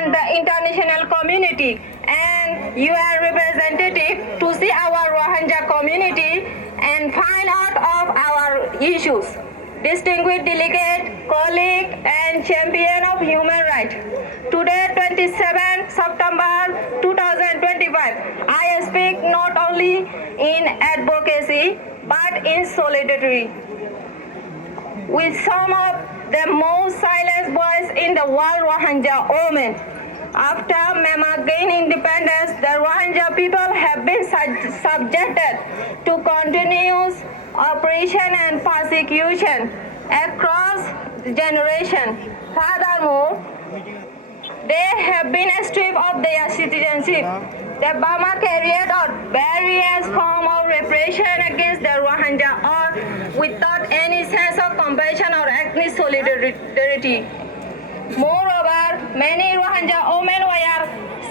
and the international community and UN representative to see our Rohingya community and find out of our issues. Distinguished delegate, colleague, and champion of human rights. Today, 27 September 2025, I speak not only in advocacy but in solidarity with some of the most silenced voices in the world, Rohingya women. After Myanmar gained independence, the Rohingya people have been subjected to continuous oppression and persecution across generations. Furthermore, they have been stripped of their citizenship. The Burma carried out various forms of repression against the Rohingya or without any sense of compassion or ethnic solidarity. Moreover, many Rohingya women were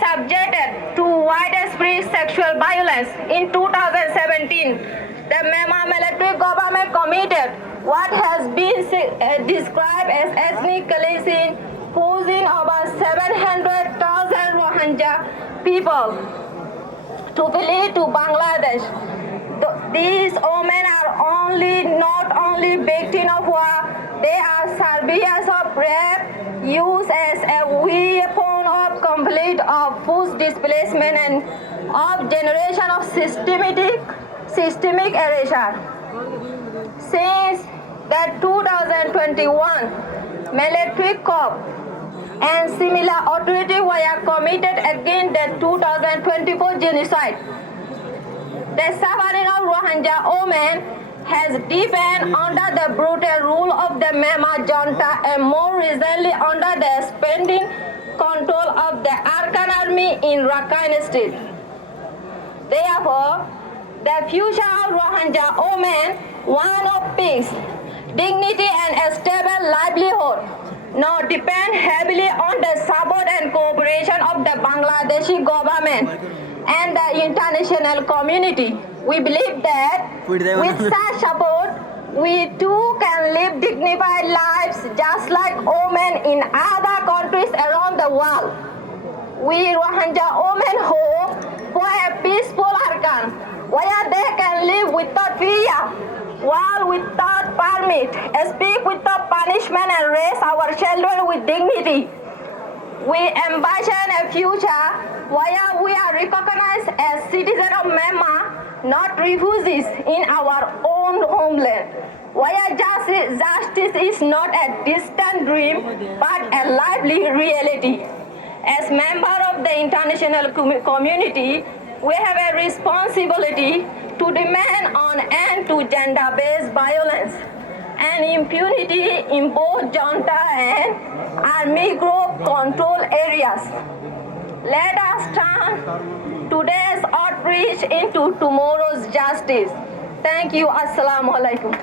subjected to widespread sexual violence. In 2017, the Myanmar military government committed what has been described as ethnic cleansing, forcing over 700,000 Rohingya people to flee to Bangladesh. These women are not only victims of war, they are survivors of rape, used as a weapon of conflict, of forced displacement, and of generation of systemic erasure. Since the 2021 military coup and similar atrocities were committed against the 2024 genocide, the suffering of Rohingya women has deepened under the brutal rule of the Myanmar junta and more recently under the expanding control of the Arkan army in Rakhine State. Therefore, the future of Rohingya women, one of peace, dignity and a stable livelihood, now depend heavily on the support and cooperation of the Bangladeshi government and the international community. We believe that with such support, we too can live dignified lives just like women in other countries around the world. We Rohingya women hope for a peaceful Arkan, where they can live without fear, while without permit, speak without punishment, and raise our children with dignity. We envision a future where we are recognized as citizens of Myanmar, not refugees in our own homeland, where justice is not a distant dream but a lively reality. As members of the international community, we have a responsibility to demand an end to gender-based violence and impunity in both junta and army group control areas. Let us turn today's outreach into tomorrow's justice. Thank you. Assalamu alaikum.